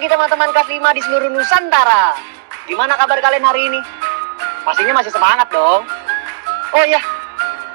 pagi teman-teman kelas 5 di seluruh Nusantara. Gimana kabar kalian hari ini? Pastinya masih semangat dong. Oh iya,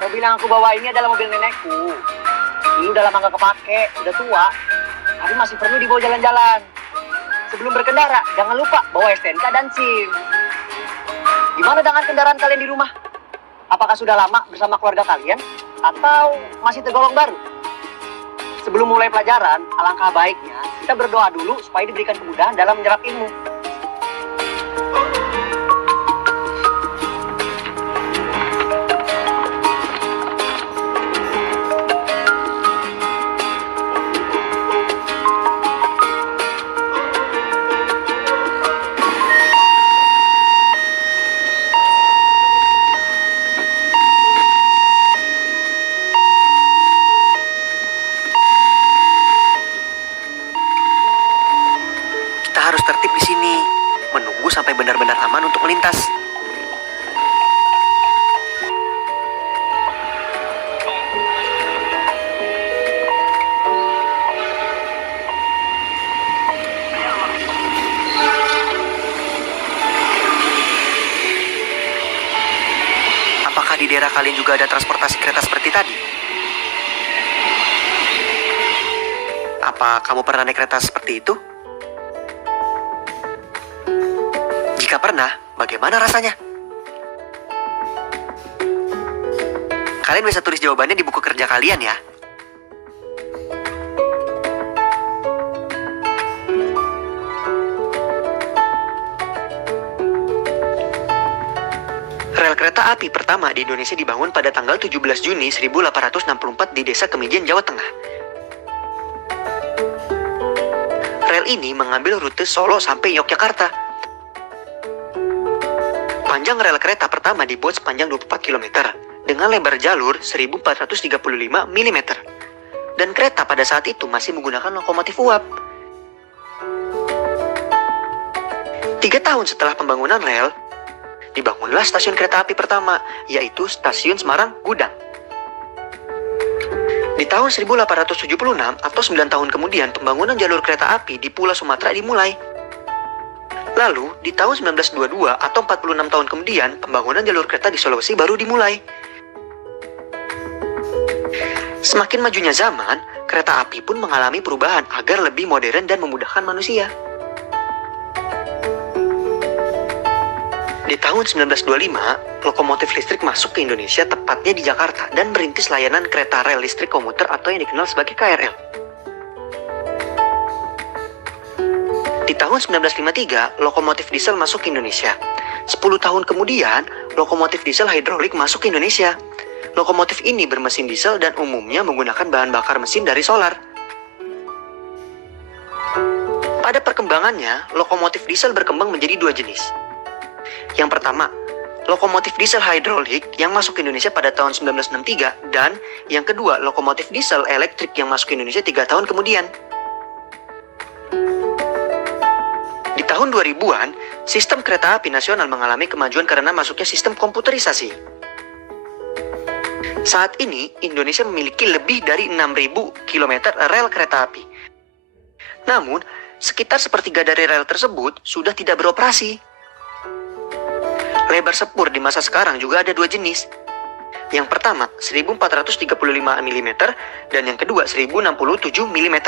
mobil yang aku bawa ini adalah mobil nenekku. Dulu udah lama gak kepake, udah tua. Tapi masih perlu dibawa jalan-jalan. Sebelum berkendara, jangan lupa bawa STNK dan SIM. Gimana dengan kendaraan kalian di rumah? Apakah sudah lama bersama keluarga kalian? Atau masih tergolong baru? Sebelum mulai pelajaran, alangkah baiknya kita berdoa dulu supaya diberikan kemudahan dalam menyerap ilmu. Kita harus tertib di sini, menunggu sampai benar-benar aman untuk melintas. Apakah di daerah kalian juga ada transportasi kereta seperti tadi? Apa kamu pernah naik kereta seperti itu? Jika pernah, bagaimana rasanya? Kalian bisa tulis jawabannya di buku kerja kalian ya. Rel kereta api pertama di Indonesia dibangun pada tanggal 17 Juni 1864 di Desa Kemijen, Jawa Tengah. Rel ini mengambil rute Solo sampai Yogyakarta. Panjang rel kereta pertama dibuat sepanjang 24 km dengan lebar jalur 1435 mm. Dan kereta pada saat itu masih menggunakan lokomotif uap. 3 tahun setelah pembangunan rel, dibangunlah stasiun kereta api pertama, yaitu Stasiun Semarang Gudang. Di tahun 1876 atau 9 tahun kemudian, pembangunan jalur kereta api di Pulau Sumatera dimulai. Lalu, di tahun 1922 atau 46 tahun kemudian, pembangunan jalur kereta di Sulawesi baru dimulai. Semakin majunya zaman, kereta api pun mengalami perubahan agar lebih modern dan memudahkan manusia. Di tahun 1925, lokomotif listrik masuk ke Indonesia, tepatnya di Jakarta, dan merintis layanan kereta rel listrik komuter atau yang dikenal sebagai KRL. Di tahun 1953, lokomotif diesel masuk ke Indonesia. 10 tahun kemudian, lokomotif diesel hidrolik masuk ke Indonesia. Lokomotif ini bermesin diesel dan umumnya menggunakan bahan bakar mesin dari solar. Pada perkembangannya, lokomotif diesel berkembang menjadi 2 jenis. Yang pertama, lokomotif diesel hidrolik yang masuk ke Indonesia pada tahun 1963, dan yang kedua, lokomotif diesel elektrik yang masuk ke Indonesia 3 tahun kemudian. Di tahun 2000-an, sistem kereta api nasional mengalami kemajuan karena masuknya sistem komputerisasi. Saat ini, Indonesia memiliki lebih dari 6.000 km rel kereta api. Namun, sekitar sepertiga dari rel tersebut sudah tidak beroperasi. Lebar sepur di masa sekarang juga ada 2 jenis. Yang pertama, 1435 mm, dan yang kedua, 1067 mm.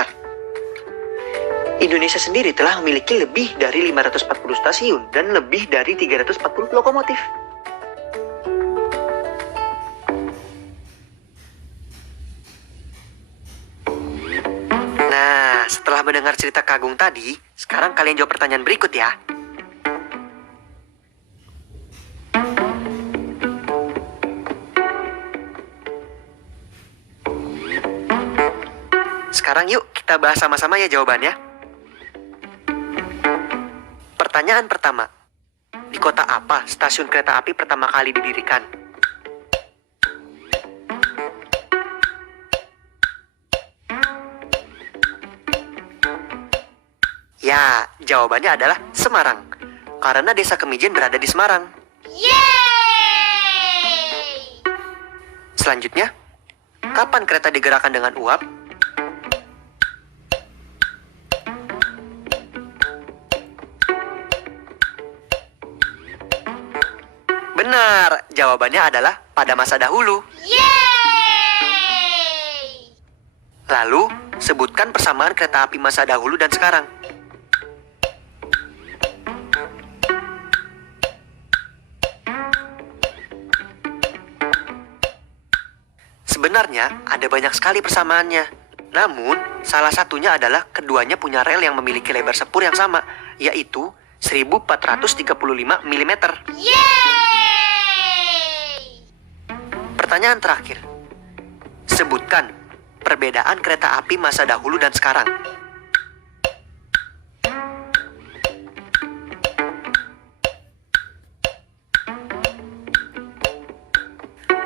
Indonesia sendiri telah memiliki lebih dari 540 stasiun dan lebih dari 340 lokomotif. Nah, setelah mendengar cerita Kak Agung tadi, sekarang kalian jawab pertanyaan berikut ya. Sekarang yuk kita bahas sama-sama ya jawabannya. Pertanyaan pertama, di kota apa stasiun kereta api pertama kali didirikan? Ya, jawabannya adalah Semarang, karena Desa Kemijen berada di Semarang. Yeay! Selanjutnya, kapan kereta digerakkan dengan uap? Benar, jawabannya adalah pada masa dahulu. Yeay! Lalu, sebutkan persamaan kereta api masa dahulu dan sekarang. Sebenarnya ada banyak sekali persamaannya. Namun, salah satunya adalah keduanya punya rel yang memiliki lebar sepur yang sama, yaitu 1435 mm. Yeay! Pertanyaan terakhir. Sebutkan perbedaan kereta api masa dahulu dan sekarang.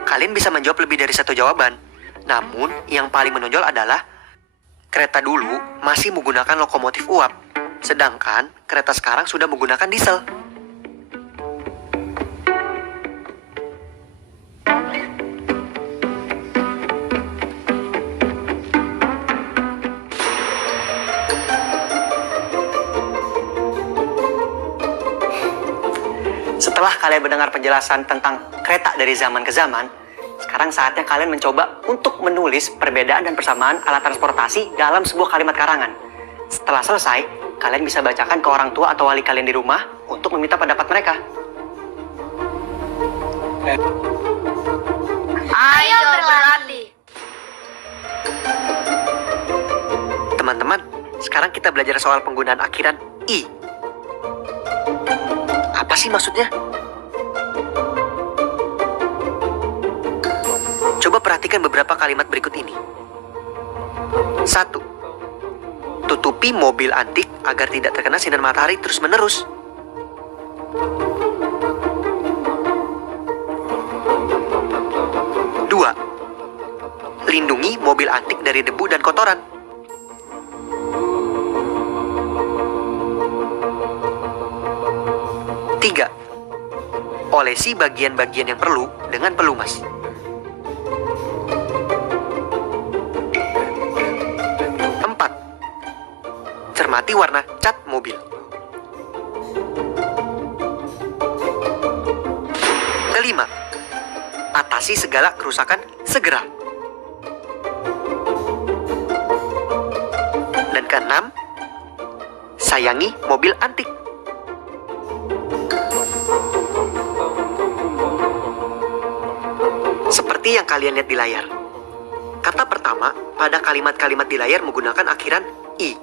Kalian bisa menjawab lebih dari satu jawaban. Namun, yang paling menonjol adalah kereta dulu masih menggunakan lokomotif uap, sedangkan kereta sekarang sudah menggunakan diesel. Setelah kalian mendengar penjelasan tentang kereta dari zaman ke zaman, sekarang saatnya kalian mencoba untuk menulis perbedaan dan persamaan alat transportasi dalam sebuah kalimat karangan. Setelah selesai, kalian bisa bacakan ke orang tua atau wali kalian di rumah untuk meminta pendapat mereka. Ayo berlatih. Teman-teman, sekarang kita belajar soal penggunaan akhiran I. Apa sih maksudnya? Coba perhatikan beberapa kalimat berikut ini. 1. Tutupi mobil antik agar tidak terkena sinar matahari terus-menerus. 2. Lindungi mobil antik dari debu dan kotoran. 3. Olesi bagian-bagian yang perlu dengan pelumas. 4. Cermati warna cat mobil. 5. Atasi segala kerusakan segera. Dan ke-6, sayangi mobil antik. Seperti yang kalian lihat di layar. Kata pertama pada kalimat-kalimat di layar menggunakan akhiran I.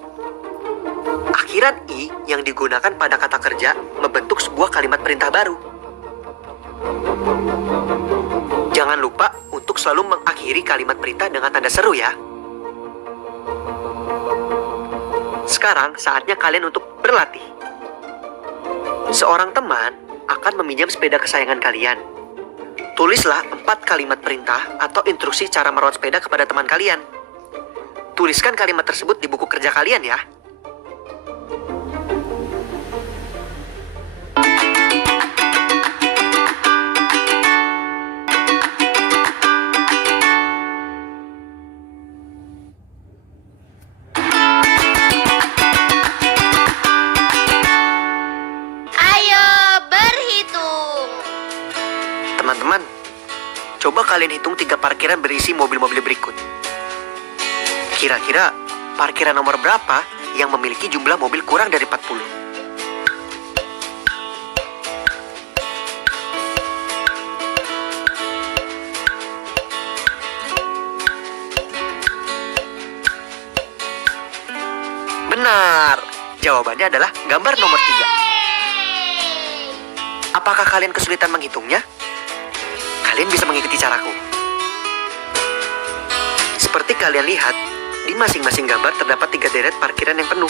Akhiran I yang digunakan pada kata kerja membentuk sebuah kalimat perintah baru. Jangan lupa untuk selalu mengakhiri kalimat perintah dengan tanda seru ya. Sekarang saatnya kalian untuk berlatih. Seorang teman akan meminjam sepeda kesayangan kalian. Tulislah 4 kalimat perintah atau instruksi cara merawat sepeda kepada teman kalian. Tuliskan kalimat tersebut di buku kerja kalian ya. Ayo berhitung. Teman-teman, coba kalian hitung 3 parkiran berisi mobil-mobil berikut. Kira-kira parkiran nomor berapa yang memiliki jumlah mobil kurang dari 40? Benar, jawabannya adalah gambar nomor 3. Apakah kalian kesulitan menghitungnya? Kalian bisa mengikuti caraku. Seperti kalian lihat, di masing-masing gambar terdapat 3 deret parkiran yang penuh.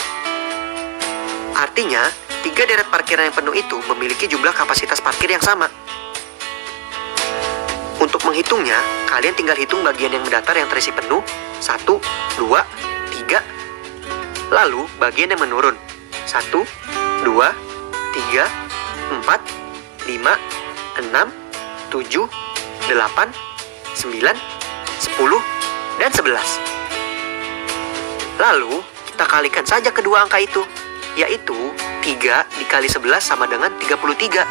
Artinya, 3 deret parkiran yang penuh itu memiliki jumlah kapasitas parkir yang sama. Untuk menghitungnya, kalian tinggal hitung bagian yang mendatar yang terisi penuh, 1, 2, 3. Lalu, bagian yang menurun, 1, 2, 3, 4, 5, 6, 7, 8, 9, 10, dan 11. Lalu, kita kalikan saja kedua angka itu, yaitu 3 dikali 11 sama dengan 33.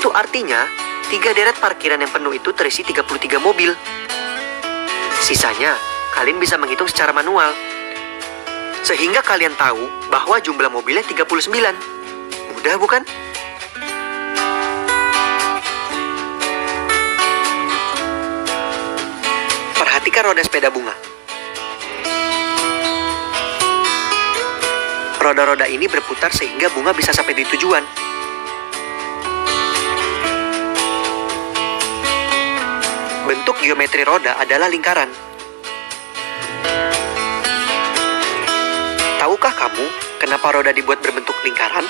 Itu artinya 3 deret parkiran yang penuh itu terisi 33 mobil. Sisanya, kalian bisa menghitung secara manual. Sehingga kalian tahu bahwa jumlah mobilnya 39. Mudah bukan? Perhatikan roda sepeda bunga. Roda-roda ini berputar sehingga bunga bisa sampai di tujuan. Bentuk geometri roda adalah lingkaran. Tahukah kamu kenapa roda dibuat berbentuk lingkaran?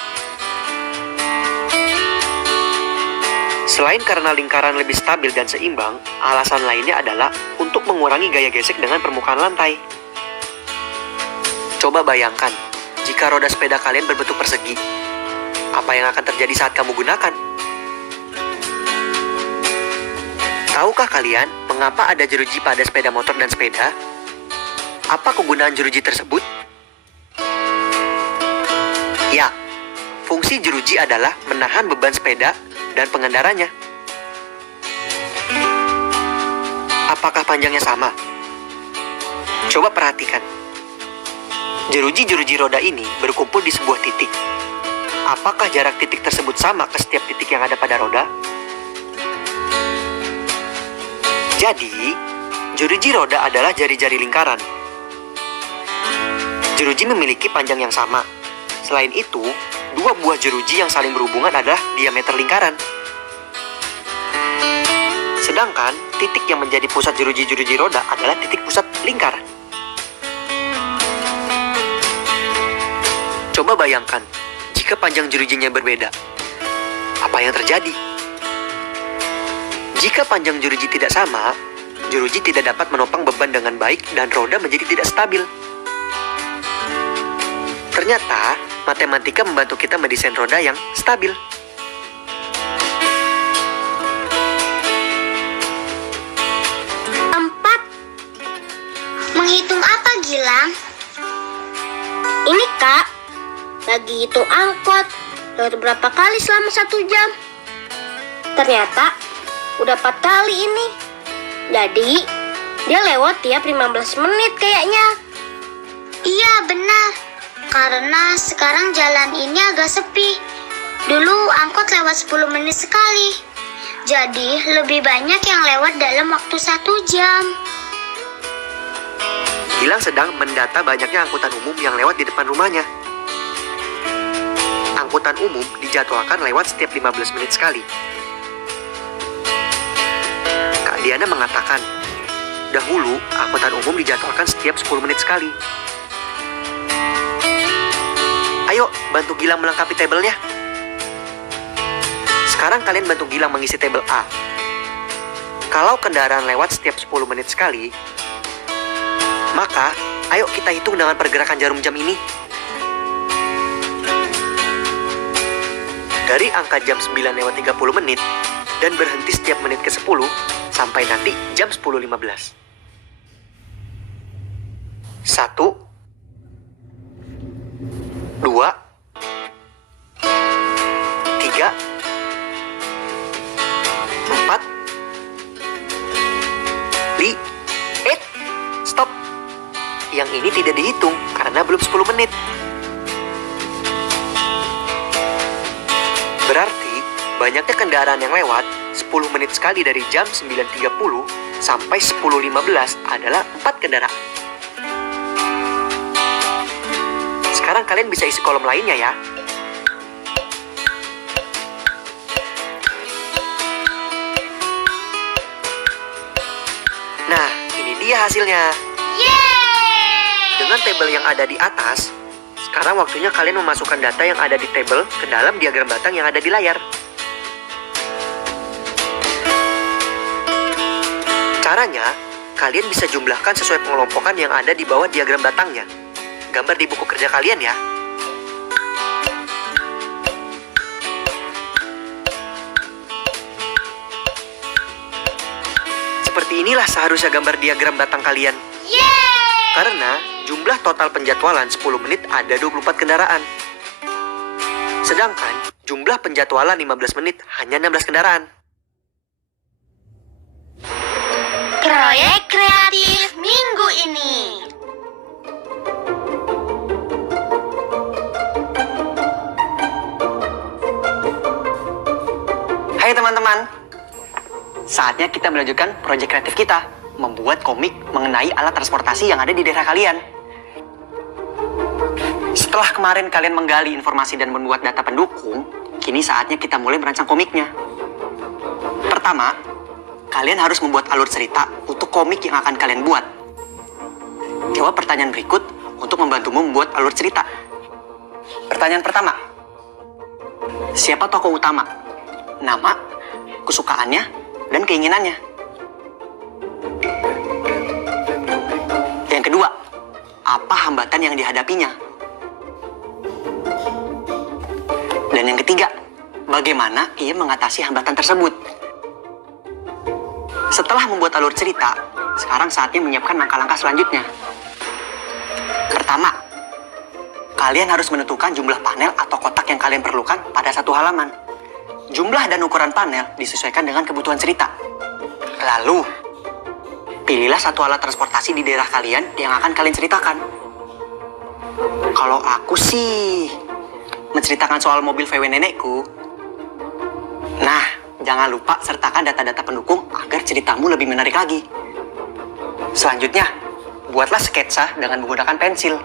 Selain karena lingkaran lebih stabil dan seimbang, alasan lainnya adalah untuk mengurangi gaya gesek dengan permukaan lantai. Coba bayangkan, jika roda sepeda kalian berbentuk persegi, apa yang akan terjadi saat kamu gunakan? Tahukah kalian mengapa ada jeruji pada sepeda motor dan sepeda? Apa kegunaan jeruji tersebut? Ya, fungsi jeruji adalah menahan beban sepeda dan pengendaranya. Apakah panjangnya sama? Coba perhatikan. Jeruji-jeruji roda ini berkumpul di sebuah titik. Apakah jarak titik tersebut sama ke setiap titik yang ada pada roda? Jadi, jeruji roda adalah jari-jari lingkaran. Jeruji memiliki panjang yang sama. Selain itu, 2 buah jeruji yang saling berhubungan adalah diameter lingkaran. Sedangkan, titik yang menjadi pusat jeruji-jeruji roda adalah titik pusat lingkaran. Coba bayangkan, jika panjang jerujinya berbeda, apa yang terjadi? Jika panjang jeruji tidak sama, jeruji tidak dapat menopang beban dengan baik dan roda menjadi tidak stabil. Ternyata, matematika membantu kita mendesain roda yang stabil. Empat. Menghitung apa, Gilang? Ini, Kak. Lagi hitung angkot. Lewat berapa kali selama 1 jam? Ternyata, udah 4 kali ini. Jadi, dia lewat tiap 15 menit kayaknya. Iya, benar. Karena sekarang jalan ini agak sepi. Dulu angkot lewat 10 menit sekali. Jadi lebih banyak yang lewat dalam waktu 1 jam. Gilang sedang mendata banyaknya angkutan umum yang lewat di depan rumahnya. Angkutan umum dijadwalkan lewat setiap 15 menit sekali. Kak Diana mengatakan, dahulu angkutan umum dijadwalkan setiap 10 menit sekali. Ayo, bantu Gilang melengkapi tabelnya. Sekarang kalian bantu Gilang mengisi tabel A. Kalau kendaraan lewat setiap 10 menit sekali, maka ayo kita hitung dengan pergerakan jarum jam ini. Dari angka jam 9:30 dan berhenti setiap menit ke 10 sampai nanti jam 10:15. 1, 2, 3, 4, stop. Yang ini tidak dihitung karena belum 10 menit. Berarti banyaknya kendaraan yang lewat 10 menit sekali dari jam 9:30 sampai 10:15 adalah 4 kendaraan. Sekarang kalian bisa isi kolom lainnya ya. Nah, ini dia hasilnya. Yeay! Dengan tabel yang ada di atas, sekarang waktunya kalian memasukkan data yang ada di tabel ke dalam diagram batang yang ada di layar. Caranya, kalian bisa jumlahkan sesuai pengelompokan yang ada di bawah diagram batangnya. Gambar di buku kerja kalian ya. Seperti inilah seharusnya gambar diagram batang kalian. Yeay! Karena jumlah total penjadwalan 10 menit ada 24 kendaraan. Sedangkan jumlah penjadwalan 15 menit hanya 16 kendaraan. Proyek kreatif minggu ini. Hai teman-teman, saatnya kita melanjutkan proyek kreatif kita, membuat komik mengenai alat transportasi yang ada di daerah kalian. Setelah kemarin kalian menggali informasi dan membuat data pendukung, kini saatnya kita mulai merancang komiknya. Pertama, kalian harus membuat alur cerita untuk komik yang akan kalian buat. Jawab pertanyaan berikut untuk membantumu membuat alur cerita. Pertanyaan pertama, siapa tokoh utama? Nama, kesukaannya, dan keinginannya. Yang kedua, apa hambatan yang dihadapinya? Dan yang ketiga, bagaimana ia mengatasi hambatan tersebut? Setelah membuat alur cerita, sekarang saatnya menyiapkan langkah-langkah selanjutnya. Pertama, kalian harus menentukan jumlah panel atau kotak yang kalian perlukan pada satu halaman. Jumlah dan ukuran panel disesuaikan dengan kebutuhan cerita. Lalu, pilihlah satu alat transportasi di daerah kalian yang akan kalian ceritakan. Kalau aku sih menceritakan soal mobil VW nenekku. Nah, jangan lupa sertakan data-data pendukung agar ceritamu lebih menarik lagi. Selanjutnya, buatlah sketsa dengan menggunakan pensil.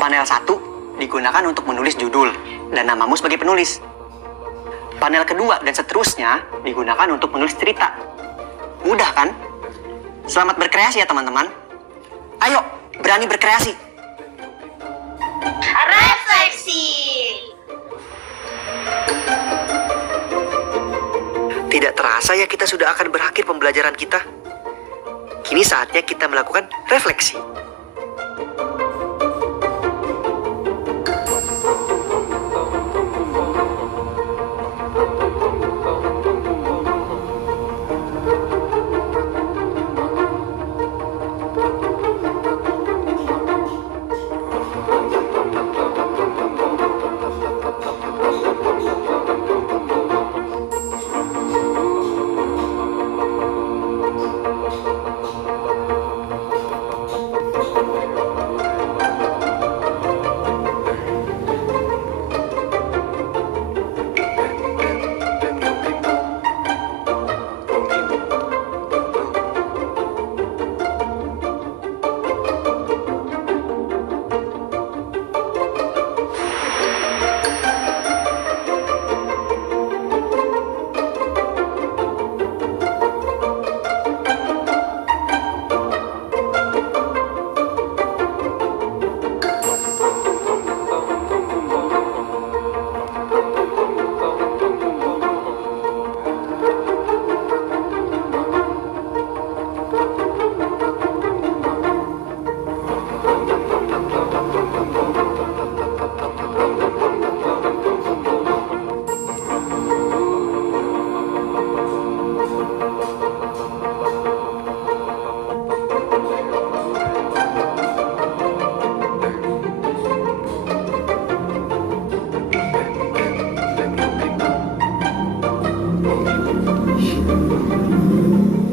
Panel 1 digunakan untuk menulis judul dan namamu sebagai penulis. Panel kedua dan seterusnya digunakan untuk menulis cerita. Mudah kan? Selamat berkreasi ya teman-teman. Ayo, berani berkreasi. Refleksi. Tidak terasa ya kita sudah akan berakhir pembelajaran kita. Kini saatnya kita melakukan refleksi.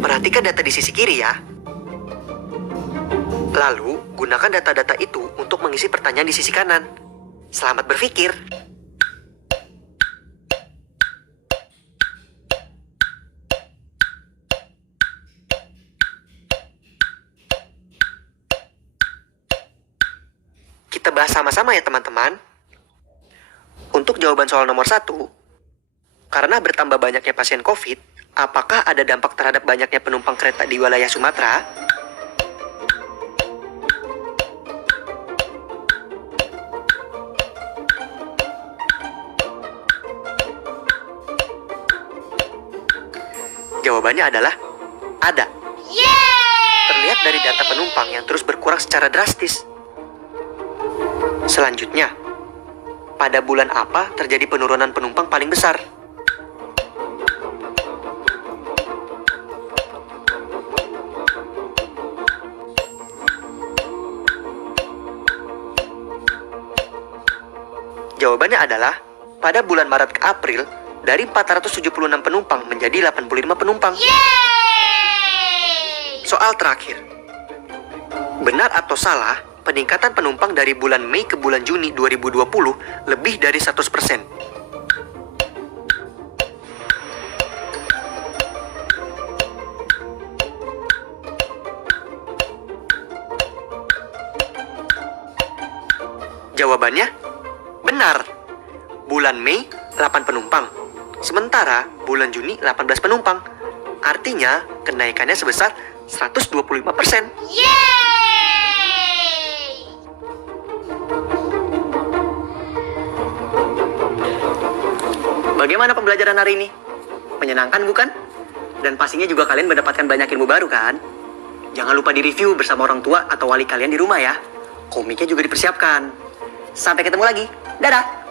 Perhatikan data di sisi kiri ya. Lalu, gunakan data-data itu untuk mengisi pertanyaan di sisi kanan. Selamat berpikir. Kita bahas sama-sama ya teman-teman. Untuk jawaban soal nomor 1, karena bertambah banyaknya pasien COVID, apakah ada dampak terhadap banyaknya penumpang kereta di wilayah Sumatera? Jawabannya adalah ada. Terlihat dari data penumpang yang terus berkurang secara drastis. Selanjutnya, pada bulan apa terjadi penurunan penumpang paling besar? Jawabannya adalah pada bulan Maret ke April, dari 476 penumpang menjadi 85 penumpang. Soal terakhir. Benar atau salah, peningkatan penumpang dari bulan Mei ke bulan Juni 2020 lebih dari 100%. Jawabannya benar. Bulan Mei 8 penumpang. Sementara bulan Juni 18 penumpang. Artinya kenaikannya sebesar 125%. Bagaimana pembelajaran hari ini? Menyenangkan bukan? Dan pastinya juga kalian mendapatkan banyak ilmu baru kan? Jangan lupa di-review bersama orang tua atau wali kalian di rumah ya. Komiknya juga dipersiapkan. Sampai ketemu lagi. Dadah!